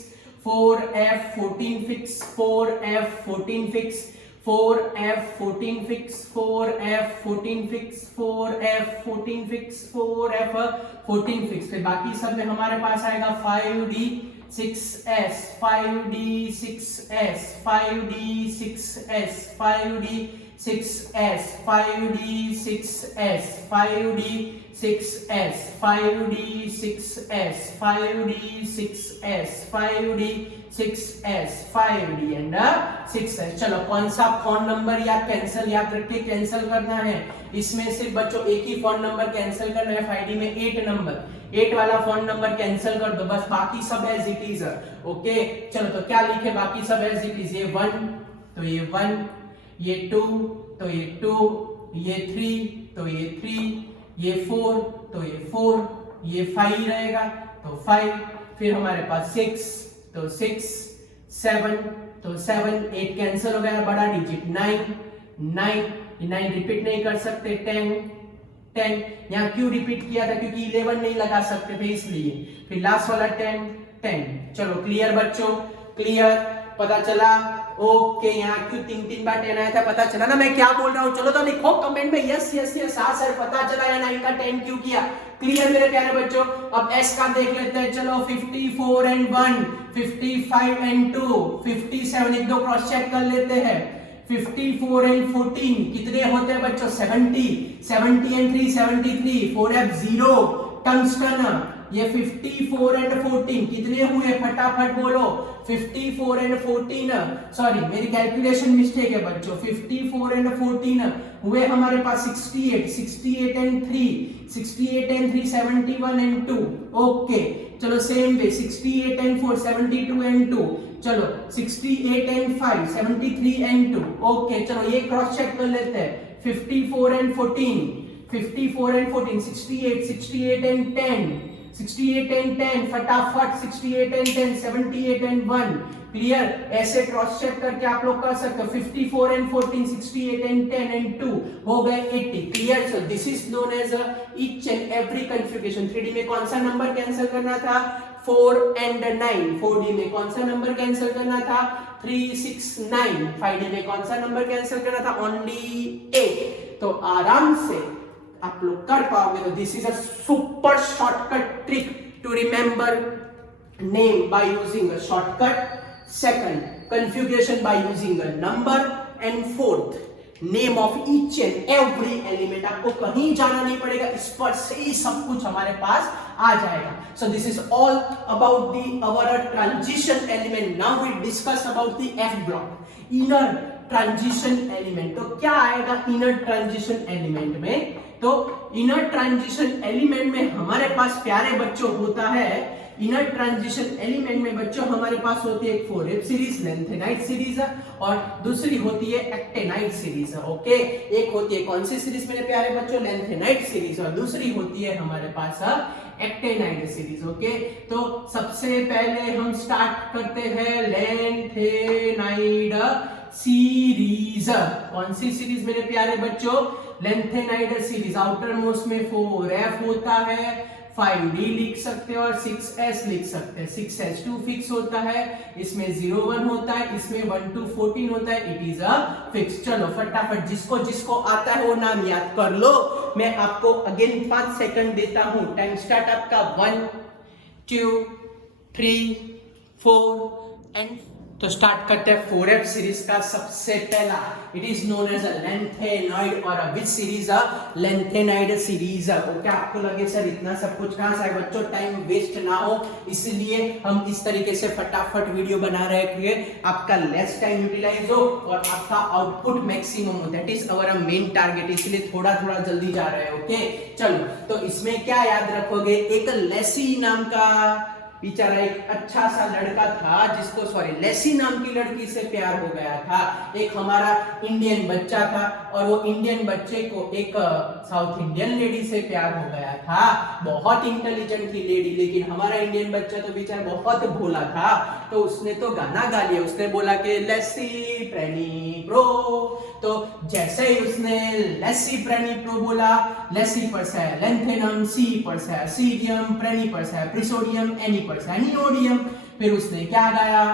4F14 fix 4F14 fix 4F14 fix 4F14 fix 4F14 fix 4F14 fix. फिर बाकी सब में हमारे पास आएगा 5D6S 5D6S 5D6S 5D6S 5D6S 5D6S 5D6S 5D6S 5D6S 5D and 6S। चलो कौन सा फोन नंबर या कैंसिल याद रखिए, कैंसिल करना है इसमें सिर्फ बच्चों एक ही फोन नंबर कैंसिल करना है। 5D में 8 नंबर, 8 वाला फोन नंबर कैंसिल कर दो, बस बाकी सब एज इट इज। ओके चलो तो क्या लिखे, बाकी सब एज इट इज। ये 1 तो ये 1, ये 2 तो ये 2, ये 3 तो ये 3, ये 4 तो ये 4, ये 5 रहेगा तो 5, फिर हमारे पास 6 तो 6, 7 तो 7, 8 कैंसिल हो गया बड़ा डिजिट 9 रिपीट नहीं कर सकते 10 यहाँ क्यों रिपीट किया था, क्योंकि 11 नहीं लगा सकते थे इसलिए। फिर लास्ट वाला 10। चलो क्लियर बच्चों, क्लियर, पता चला। ओके यहाँ क्यों 3 बार 10 आया था, पता चला ना मैं क्या बोल रहा हूँ। चलो तो लिखो कमेंट में यस यस यस हाँ सर पता चला या 9 का 10 क्यों किया। क्लियर मेरे प्यारे बच्चों। अब एस का देख लेते हैं। चलो 54 एंड 1, 55 एंड 2, 57, एक दो क्रॉस चेक कर लेते हैं। 54 एंड 14 कितने होते हैं बच्चों, 70 एंड 3, 73, 4F 0 टंगस्टन। ये 54 एंड 14 कितने हुए, फटाफट बोलो। 54 एंड 14 सॉरी मेरी कैलकुलेशन मिस्टेक है बच्चों। 54 एंड 14 हुए हमारे पास 68 एंड 3, 71 एंड 2। ओके चलो सेम वे 68 एंड 4, 72 एंड 2। चलो 68 एंड 5, 73 एंड 2। ओके चलो ये क्रॉस चेक कर लेते हैं। 54 एंड 14, 68 एंड 10, 68 एंड 10 फटाफट 68 एंड 10, 78 एंड 1। क्लियर, ऐसे क्रॉस चेक करके आप लोग कर सकते हो। 54 एंड 14, 68 एंड 10 एंड 2 हो गए 80। Clear, so this is known as each and every configuration. 3D में कौन सा नंबर कैंसिल करना था, 4 एंड 9। 4D में कौन सा नंबर कैंसिल करना था, 3, 6, 9। 5D में कौन सा नंबर कैंसिल करना था, ओनली 8। तो आराम से आप लोग कर पाओगे। तो this is a super shortcut trick to remember name by using a shortcut, second configuration by using a number, and fourth name of each and every element. आपको कहीं जाना नहीं पड़ेगा, इस पर से ही सब कुछ हमारे पास आ जाएगा। So this is all about the our transition element. Now we discuss about the F block, inner transition element. तो क्या आएगा इनर ट्रांजिशन एलिमेंट में, तो इनर ट्रांजिशन एलिमेंट में हमारे पास प्यारे बच्चों होता है, इनर ट्रांजिशन एलिमेंट में बच्चों हमारे पास होती है एक 4F सीरीज, लेंथेनाइट सीरीज, और दूसरी होती है एक्टेनाइट सीरीज। ओके, एक होती है कौन सी सीरीज मेरे प्यारे बच्चों, लेंथेनाइट सीरीज, और दूसरी होती है हमारे पास एक्टेनाइट सीरीज। ओके, तो सबसे पहले हम स्टार्ट करते हैं लेंथेनाइट सीरीज। कौन सी सीरीज मेरे प्यारे बच्चों, लेंथेनाइट सीरीज। आउटर मोस्ट में 4F होता है, 5D लिख सकते हो और 6S लिख सकते हैं। 6S2 फिक्स होता है, इसमें 0, 1 होता है, इसमें 1 to 14 होता है। It is a fix. चलो फटाफट जिसको जिसको आता है वो नाम याद कर लो। मैं आपको अगेन 5 सेकंड देता हूं। टाइम स्टार्ट आपका 1, 2, 3, 4 एंड तो स्टार्ट करते हैं 4f सीरीज का सबसे पहला. It is known as a lanthanoid और which series a lanthanoid series. Okay, आपको लगे सर इतना सब कुछ कहां से है बच्चों, टाइम वेस्ट ना हो इसलिए हम इस तरीके से फटाफट वीडियो बना रहे हैं कि आपका लेस टाइम यूटिलाइज हो और आपका आउटपुट मैक्सिमम हो. That is our main target, इसलिए थोड़ा थोड़ा जल्दी जा रहे हैं. ओके चलो, तो इसमें क्या याद रखोगे, एक लेसी नाम का बेचारा एक अच्छा सा लड़का था जिसको लेसी नाम की लड़की से प्यार हो गया था. एक हमारा इंडियन बच्चा था और वो इंडियन बच्चे को एक साउथ इंडियन लेडी से प्यार हो गया था. बहुत इंटेलिजेंट थी लेडी, लेकिन हमारा इंडियन बच्चा तो बेचारा बहुत भोला था. तो उसने तो गाना गा लिया, उसने बोला कि लेसी प्रेनी प्रो. तो जैसे ही उसने लेसी प्रेनी प्रो बोला, लेसी पर से लेंथेनम, सी पर से सीरियम, प्रेनी पर से प्रिसोडियम, एनी पर से एनियोडियम. फिर उसने क्या गाया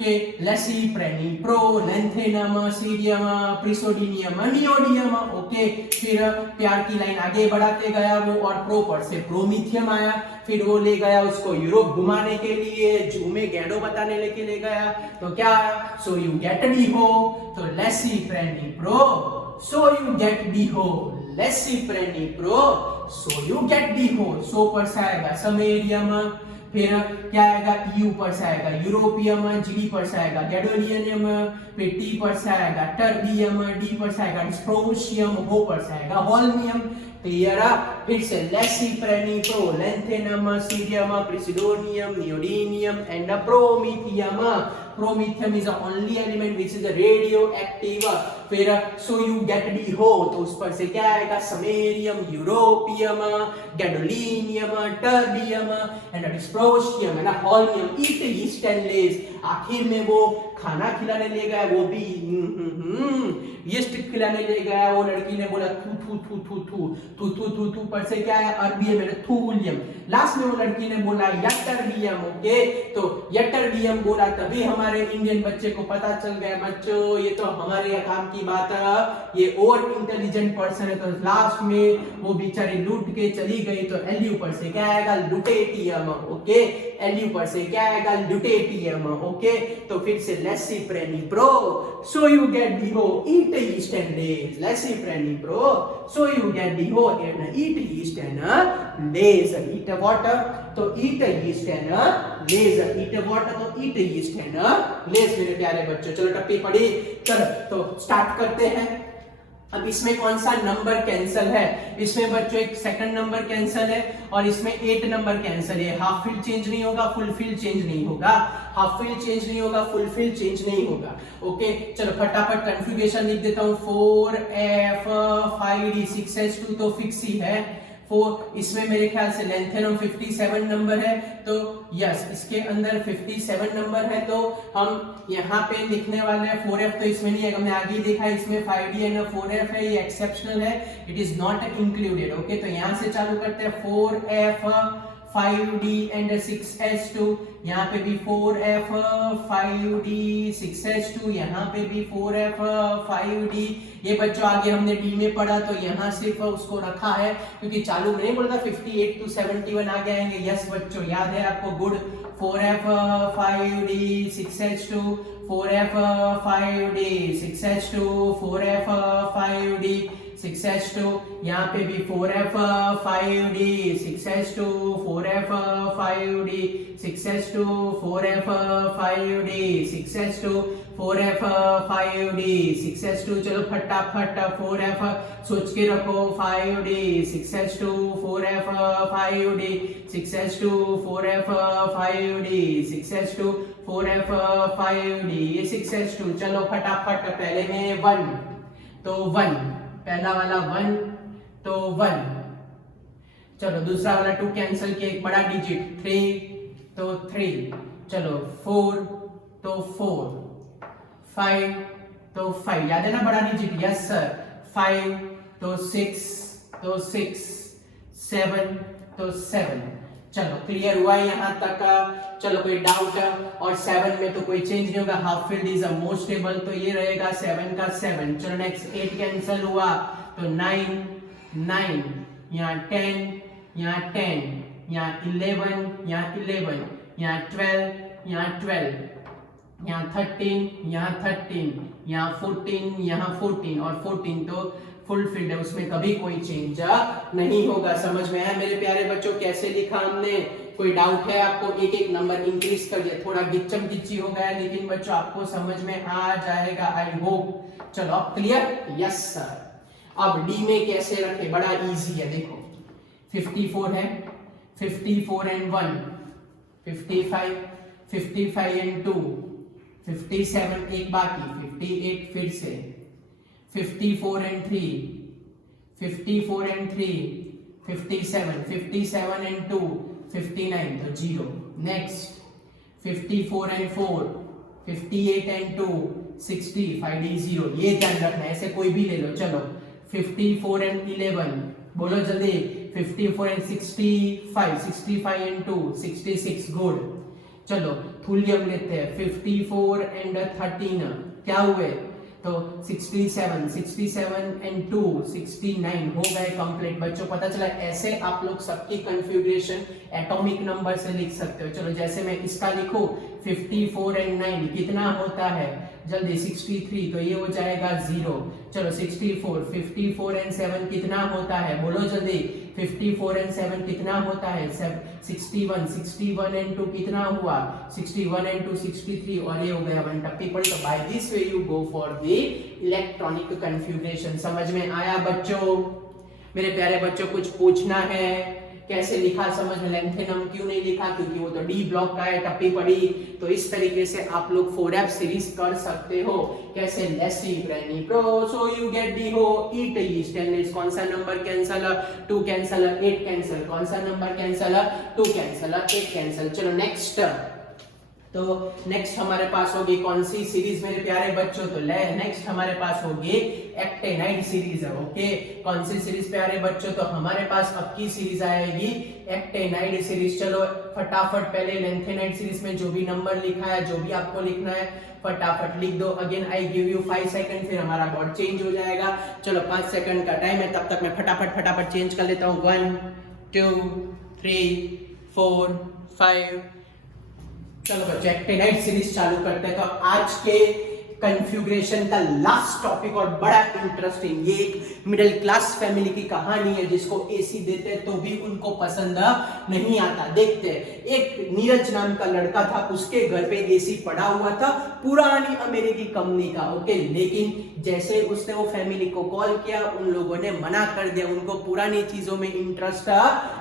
कि लेसी प्रेनी प्रो lanthanum cerium praseodymium neodymium. Okay, फिर प्यार की लाइन आगे बढ़ाते गया वो और प्रो पर से प्रोमीथियम आया. फिर वो ले गया उसको यूरोप घुमाने के लिए, जू में गैंडो बताने लेके ले गया. तो क्या आया, सो यू गेट डी हो. तो लेसी प्रेनी प्रो, सो यू गेट डी हो. लेसी प्रेनी प्रो, सो यू गेट डी हो. सो पर से आएगा समेरियम, फिर क्या आएगा यू पर से आएगा यूरोपियम, जी पर से आएगा गैडोलियनियम, फिर टी पर से आएगा टर्बियम, डी पर से आएगा डिस्प्रोशियम, हो पर से आएगा होल्मियम. क्लियर. फिर से लेसी प्रेनी प्रो lanthanum cerium praseodymium neodymium and promethium. Promethium is the only element which is radioactive. फिर सो यू गेट डी हो, तो उस पर से क्या आएगा samarium, europium, gadolinium, terbium and dysprosium and holmium. Eat yeast and Lays. आखिर में वो खाना खिलाने ले गया, वो भी यीस्ट खिलाने ले गया. वो लड़की ने बोला थू थू थू थू थू थू थू थू थू पर से क्या है अरबी में थूलियम. लास्ट में वो लड़की ने बोला यटरबियम. ओके, तो यटरबियम बोला तभी हमारे इंडियन बच्चे को पता चल गया बच्चों ये तो हमारे काम की बात है, ये और इंटेलिजेंट पर्सन है. तो लास्ट में वो बेचारी लूट के चली गई. तो एलयू पर से क्या आएगा लुटेटियम. ओके, एलयू पर से क्या आएगा लुटेटियम. ओके, तो फिर से लेसी प्रेनी प्रो, सो यू गेट दी हो eat yeast and lays. Lecy preni pro, so you get the whole and eat yeast and lays. Eat water, तो eat yeast and lays. Eat water, तो eat yeast and lays. मेरे प्यारे बच्चों, चलो टप्पी पड़ी. चलो तो स्टार्ट करते हैं. अब इसमें कौन सा नंबर कैंसल है, इसमें बच्चों एक सेकंड नंबर कैंसल है और इसमें 8 नंबर कैंसल है. हाफ फिल चेंज नहीं होगा, फुल फिल चेंज नहीं होगा. हाफ फिल चेंज नहीं होगा, फुल फिल चेंज नहीं होगा. ओके चलो फटाफट कन्फिगरेशन लिख देता हूं. 4f 5d 6s2 तो फिक्स ही है. 4 इसमें मेरे ख्याल से लेंथेनम 57 नंबर है. तो यस इसके अंदर 57 नंबर है. तो हम यहाँ पे लिखने वाले हैं 4f. तो इसमें नहीं है, हमने आगे ही देखा इसमें 5d एंड 4f है, ये एक्सेप्शनल है, it is not included. Okay तो यहाँ से चालू करते हैं. 4f 5d and 6s2. यहाँ पे भी 4f 5d 6s2. यहाँ पे भी 4f 5d. ये बच्चों आगे हमने d में पढ़ा तो यहाँ सिर्फ उसको रखा है क्योंकि चालू में नहीं बोलता 58 to 71 आगे आएंगे. यस बच्चों याद है आपको, good. 4f 5d 6s2, 4f 5d 6s2, 4f 5d 6s2. यहाँ पे भी 4f 5d 6s2, 4f 5d 6s2, 4f 5d 6s2, 4f 5d 6s2. चलो फटाफट 4f सोच के रखो. 5d 6s2, 4f 5d 6s2, 4f 5d 6s2, 4f 5d 6s2. चलो फटाफट पहले में 1 तो 1 पहला वाला 1 तो 1. चलो दूसरा वाला 2 कैंसिल किया, एक बड़ा डिजिट 3 तो 3. चलो 4 तो 4, 5 तो 5. याद है ना बड़ा डिजिट, यस सर. 5 तो 6 तो 6, 7 तो 7. चलो क्लियर हुआ यहाँ तक. चलो कोई डाउट है? और 7 में तो कोई चेंज नहीं होगा, half field is a most stable तो ये रहेगा 7 का 7. चलो नेक्स्ट 8 कैंसिल हुआ तो 9 9, यहाँ 10, यहाँ 10, यहाँ 11, यहाँ 11, यहाँ 12, यहाँ 12. यहाँ 13, यहाँ 13, यहाँ 14, यहाँ 14 और 14 तो फुलफिल्ड है, उसमें कभी कोई चेंज नहीं होगा। समझ में आया मेरे प्यारे बच्चों कैसे लिखा हमने? कोई डाउट है आपको? एक एक नंबर इंक्रीज कर दिया, थोड़ा गिच्चम गिच्ची हो गया लेकिन बच्चों आपको समझ में आ जाएगा आई होप। चलो अब क्लियर? Yes sir. अब डी में कैसे रखे? बड़ा इजी है, देखो 54 है, 54 एंड 1 55, 55 एंड 2 57, एक बाकी 58, फिर से 54 एंड 3 54 एंड 3 57, 57 एंड 2 59 तो 0। नेक्स्ट 54 एंड 4 58 एंड 2 60 5D 0, ये ध्यान रखना है, ऐसे कोई भी ले लो। चलो 54 एंड 11 बोलो जल्दी, 54 एंड 65 65 एंड 2 66 गुड। चलो थुलियम लेते हैं 54 एंड 13 क्या हुए? तो 67 67 एंड 2 69 हो गए कंप्लीट। बच्चों पता चला? ऐसे आप लोग सबकी कन्फिग्रेशन एटॉमिक नंबर से लिख सकते हो। चलो जैसे मैं इसका लिखूं 54 एंड 9 कितना होता है? जल्दी 63 तो ये हो जाएगा 0। चलो 64 54 एंड 7 कितना होता है? बोलो जल्दी 54 एंड 7 कितना होता है? 61 61 एंड 2 कितना हुआ? 61 एंड 2 63 और ये हो गया 1 टप्पी पड़ी। तो by this way you go for the electronic configuration. समझ में आया बच्चों? मेरे प्यारे बच्चों कुछ पूछना है? कैसे लिखा समझ में? लेंथेनम क्यों नहीं लिखा? क्योंकि वो तो डी ब्लॉक का है, टप्पी पड़ी। तो इस तरीके से आप लोग 4F सीरीज कर सकते हो। कैसे? Lacy granny pro so you get D हो ईट ईस्ट टेनिस। कौन सा नंबर कैंसल? 2 cancel, 8 cancel. कौन सा नंबर कैंसल? 2 cancel, 8 cancel. चलो नेक्स्ट। तो नेक्स्ट हमारे पास होगी कौन सी सीरीज मेरे प्यारे बच्चों? तो नेक्स्ट हमारे पास होगी एक्टेनाइड सीरीज है। ओके, कौन सी सीरीज प्यारे बच्चों? तो हमारे पास अब की सीरीज आएगी एक्टेनाइड सीरीज। चलो फटाफट पहले लेंथेनाइड सीरीज में जो भी नंबर लिखा है, जो भी आपको लिखना है फटाफट लिख दो। Again I give you 5 second, फिर हमारा बोर्ड चेंज हो जाएगा। चलो 5 सेकंड का टाइम है, तब तक मैं फटाफट चेंज कर लेता हूँ। 1 2 3 4 5। चलो बच्चों एक्टेनाइड सीरीज चालू करते हैं। तो आज के कन्फ्यूग्रेशन का लास्ट टॉपिक और बड़ा इंटरेस्टिंग, ये एक मिडिल क्लास फैमिली की कहानी है जिसको एसी देते तो भी उनको पसंद नहीं आता। देखते हैं, एक नीरज नाम का लड़का था, उसके घर पे एसी पड़ा हुआ था, पुरानी अमेरिकी कंपनी का। ओके, लेकिन जैसे उसने वो फैमिली को कॉल किया, उन लोगों ने मना कर दिया। उनको पुरानी चीजों में इंटरेस्ट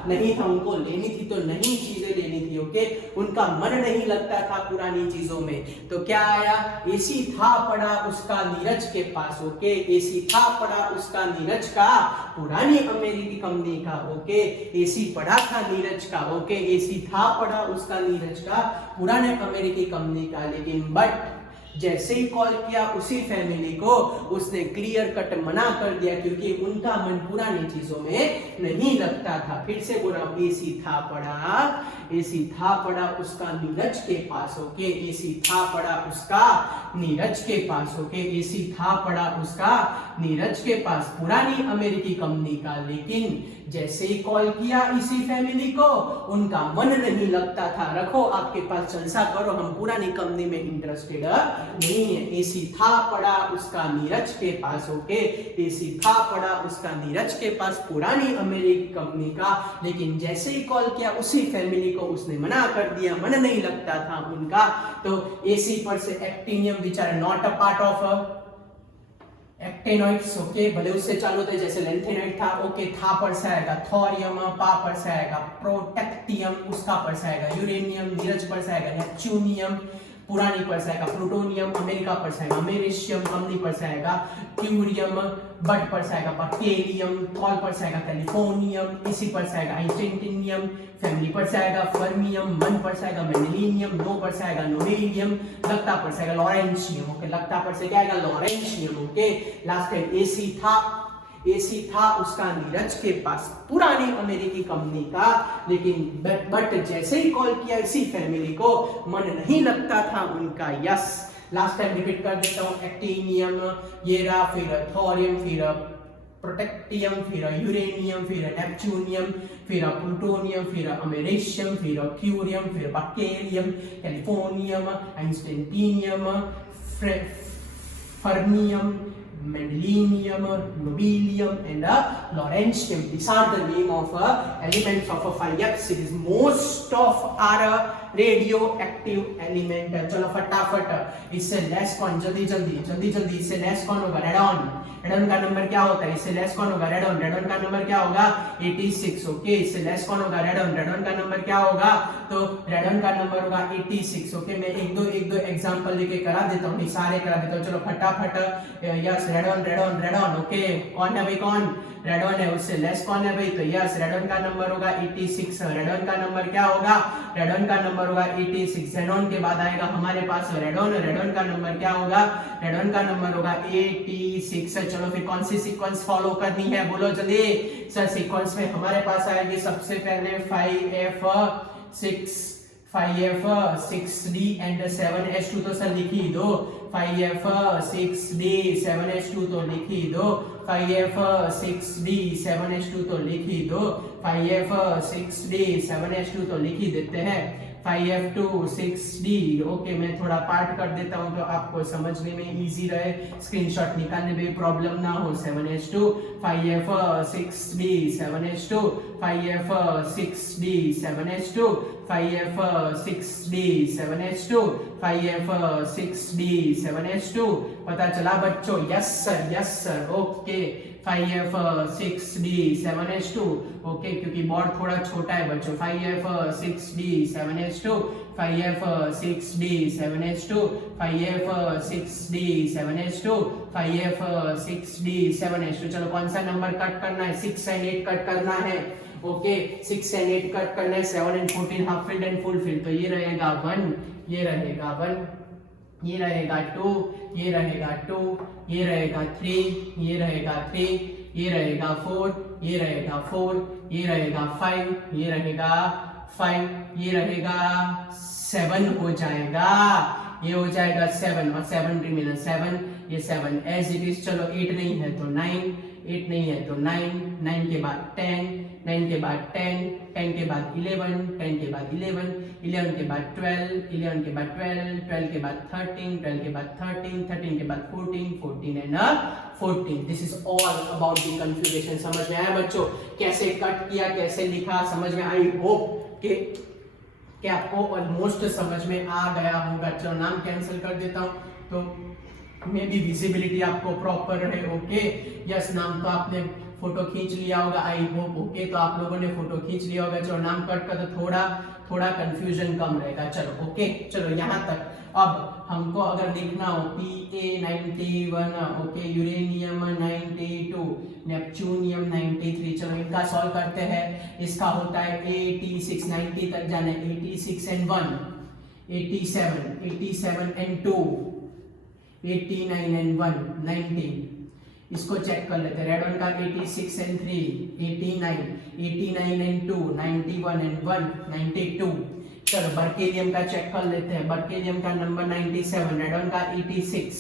नहीं था, उनको लेनी थी तो नई चीजें लेनी थी। ओके, उनका मन नहीं लगता था पुरानी चीजों में। तो क्या आया? एसी था पड़ा उसका नीरज के पास। ओके, एसी था पड़ा उसका नीरज का, पुरानी अमेरिकी कंपनी का। ओके, एसी पड़ा था नीरज का। ओके, एसी था पड़ा उसका नीरज का, पुराने अमेरिकी कंपनी का। लेकिन बट जैसे ही कॉल किया उसी फैमिली को, उसने क्लियर कट मना कर दिया क्योंकि उनका मन पुरानी चीजों में नहीं लगता था। फिर से बोल रहा हूं, एसी था पड़ा उसका नीरज के पास। ओके, एसी था पड़ा उसका नीरज के पास। ओके, एसी था पड़ा उसका नीरज के पास, पुरानी अमेरिकी कंपनी का। लेकिन जैसे ही कॉल किया इसी फैमिली को, उनका मन नहीं लगता था। रखो आपके पास, जलसा करो, हम पुरानी कंपनी में इंटरेस्टेड नहीं है। एसी था पड़ा उसका नीरज के पास। ओके, एसी था पड़ा उसका नीरज के पास, पुरानी अमेरिकी कंपनी का। लेकिन जैसे ही कॉल किया उसी फैमिली को, उसने मना कर दिया, मन नहीं लगता था उनका। तो एसी पर से actinium which are not a part of actinoids. Okay, भले उससे चालू थे जैसे लेंथेनाइड था। ओके, था पर से आएगा थोरियम, पा पर से आएगा प्रोटेक्टियम, उसका पर से आएगा यूरेनियम, नीरज पर से आएगा नेपच्यूनियम, पुरानी पर से आएगा प्लूटोनियम, अमेरिका पर से आएगा अमेरिशियम, कंपनी पर से आएगा ट्यूरियम, बट पर से आएगा बक्टेरियम, थॉल पर से आएगा कैलिफोर्नियम, इसी पर से आएगा आइंस्टाइनियम, फैमिली पर से आएगा फर्मियम, मन पर से आएगा मेंडेलियम, नो पर से आएगा नोबेलियम, लगता पर से आएगा लॉरेंशियम। ओके, लगता पर से क्या आएगा? Lawrencium. Okay, last time AC था उसका नीरज के पास, पुरानी अमेरिकी कंपनी का। लेकिन बट जैसे ही कॉल किया इसी फैमिली को, मन नहीं लगता था उनका। यस, लास्ट टाइम रिपीट कर देता हूं, एक्टिनियम ये रहा, फिर थोरियम, फिर प्रोटेक्टियम, फिर यूरेनियम, फिर नेपच्यूनियम, फिर प्लूटोनियम, फिर अमेरिशियम, फिर क्यूरियम, फिर berkelium, californium, einsteinium, fermium, mendelevium, nobelium and lawrencium. These are the name of elements of a 5F series. Most of are radioactive element. चलो फटाफट इससे लेस कौन, जल्दी जल्दी इससे लेस कौन होगा, रेडॉन। रेडॉन का नंबर क्या होता है, इससे लेस कौन होगा, रेडॉन। रेडॉन का नंबर क्या होगा 86। ओके, इससे लेस कौन होगा, रेडॉन। रेडॉन का नंबर क्या होगा, तो रेडॉन का नंबर होगा 86। ओके, मैं एक दो एग्जांपल लेके करा देता हूँ, सारे करा देता हूँ। चलो फटाफट, यस रेडॉन। ओके, कौन है भाई, कौन रेडॉन है, उससे लेस कौन है भाई, तो यस रेडॉन का नंबर होगा 86। रेडॉन का नंबर क्या होगा, रेडॉन का नंबर होगा 86। ज़ेनॉन के बाद आएगा हमारे पास रेडॉन। रेडॉन का नंबर क्या होगा, रेडॉन का नंबर होगा 86। चलो फिर कौन सी सीक्वेंस फॉलो करनी है, बोलो जल्दी। सर सीक्वेंस में हमारे पास आएगी सबसे पहले 5F6D एंड 7H2 तो सर लिख ही दो। 5F6D 7H2 तो लिख ही दो। 5F6D 7H2 तो लिख ही दो। 5F6D 7H2 तो लिख ही देते हैं। 5F2 6D। ओके, मैं थोड़ा पार्ट कर देता हूं तो आपको समझने में इजी रहे, स्क्रीनशॉट निकालने में प्रॉब्लम ना हो। 7H2 5F6D 7H2 5F6D 7H2 5F6D 7H2 5F6D 7H2। पता चला बच्चों, yes sir. Okay, 5F6D 7H2। Okay, क्योंकि बोर्ड थोड़ा छोटा है बच्चों। 5F6D 7H2 5F6D 7H2 5F6D 7H2 5F6D 7H2। चलो कौन सा नंबर कट करना है, 6 and 8 कट करना है। ओके, 6 and 8 कट करना है। 7 and 14 half filled and full field, तो ये रहेगा 1, ये रहेगा 1, ये रहेगा 2, ये रहेगा 2, ये रहेगा 3, ये रहेगा 3, ये रहेगा 4, ये रहेगा 4, ये रहेगा 5, ये रहेगा 5, ये रहेगा 7 हो जाएगा, ये हो जाएगा 7 और 7 रिमेनर 7, ये 7 एज इट इज। चलो 8 नहीं है तो 9, 8 नहीं है तो 9, 9 के बाद 10, 9 के बाद 10, 10 के बाद 11, 10 के बाद 11, 11 के बाद 12, 11 के बाद 12, 12 के बाद 13, 12 के बाद 13, 13 के बाद 14, 14 and 14। This is all about the configuration. समझ में आया बच्चों, कैसे कट किया, कैसे लिखा, समझ में आई होप कि आपको ऑलमोस्ट समझ में आ गया होगा। चलो नाम कैंसिल कर देता हूँ तो मे बी विजिबिलिटी आपको प्रॉपर रहे। ओके, यस, नाम तो आपने फोटो खींच लिया होगा, आई होप। ओके, तो आप लोगों ने फोटो खींच लिया होगा। चलो नाम कट का तो थोड़ा कंफ्यूजन कम रहेगा। चलो ओके, चलो यहाँ तक। अब हमको अगर लिखना हो Pa91, ओके, यूरेनियम 92, नेपच्यूनियम 93। चलो इनका सॉल्व करते हैं। इसका होता है 86, 90 तक जाना है। 86 and 1, 87 and 2, 89 and 1, 90। इसको चेक कर लेते हैं। रेडॉन का 86 and 3, 89, 89 and 2, 91 and 1, 92। चलो बर्केलियम का चेक कर लेते हैं। बर्केलियम का नंबर 97, रेडॉन का 86,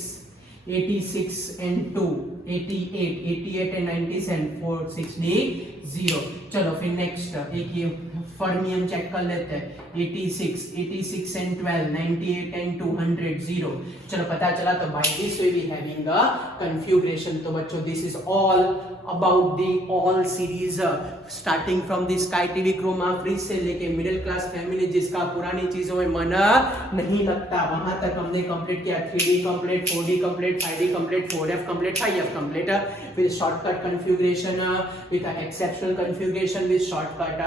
86 and 2, 88, 88 and 97, 460। चलो फिर नेक्स्ट एक ये फर्मियम चेक कर लेते हैं। 86, 86 and 12, 98 and 200, 0। चलो पता चला। तो by this we will having a configuration। तो बच्चों this is all about the all series starting from the Sky TV Chroma Freeze से लेके मिडिल क्लास फैमिली जिसका पुरानी चीजों में मन नहीं लगता, वहां तक हमने कंप्लीट किया। 3D complete, 4D complete, 5D complete, 4F complete, 5F complete with shortcut configuration, with an exceptional configuration with shortcut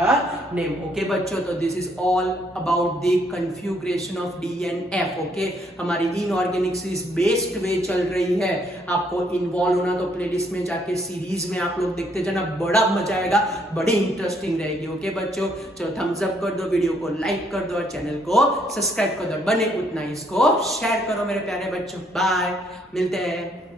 name। Okay बच्चों, तो this is all about the configuration of D and F। Okay, हमारी inorganic series best way चल रही है। आपको involve होना तो playlist में जाके सीरीज में आप लोग देखते जाना, बड़ा मजा आएगा, बड़ी इंटरेस्टिंग रहेगी। ओके बच्चों, चलो थम्स अप कर दो, वीडियो को लाइक कर दो और चैनल को सब्सक्राइब कर दो। बने उतना इसको शेयर करो मेरे प्यारे बच्चों। बाय, मिलते हैं।